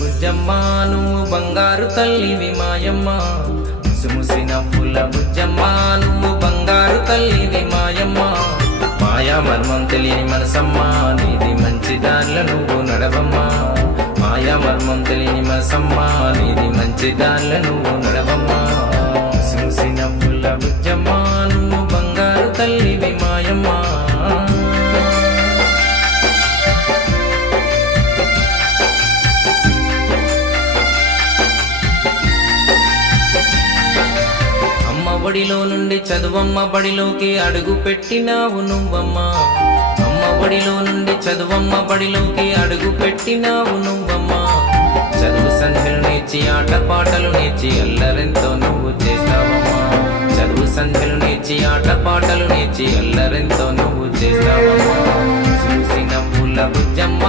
బుజ్జమ్మ నువ్వు బంగారు తల్లివి మాయమ్మ, ముసి నవ్వుల బుజ్జమ్మ నువ్వు బంగారు తల్లివి మాయమ్మ. మాయా మర్మం తెలియని మనసమ్మ నీది మంచి దారిలో నువ్వు నడవమ్మా, మాయా మర్మం తెలియని మనసమ్మ నీది మంచి దారిలో నువ్వు నడవమ్మా. ముసి నవ్వుల బుజ్జమ్మ నువ్వు బంగారు తల్లివి మాయమ్మ. బడిలో నుండి చదువమ్మ బడిలోకి అడుగు పెట్టినావు నువ్వమ్మా, అమ్మ బడిలో నుండి చదువమ్మ బడిలోకి అడుగు పెట్టినావు నువ్వమ్మా. చదువు సంధ్యలు నేర్చి ఆట పాటలు నేర్చి అల్లరెంతో నువ్వు చేస్తావమ్మా, చదువు సంధ్యలు నేర్చి ఆట పాటలు నేర్చి అల్లరెంతో నువ్వు చేస్తావమ్మా. చూసి నవ్వుల బుజ్జమ్మ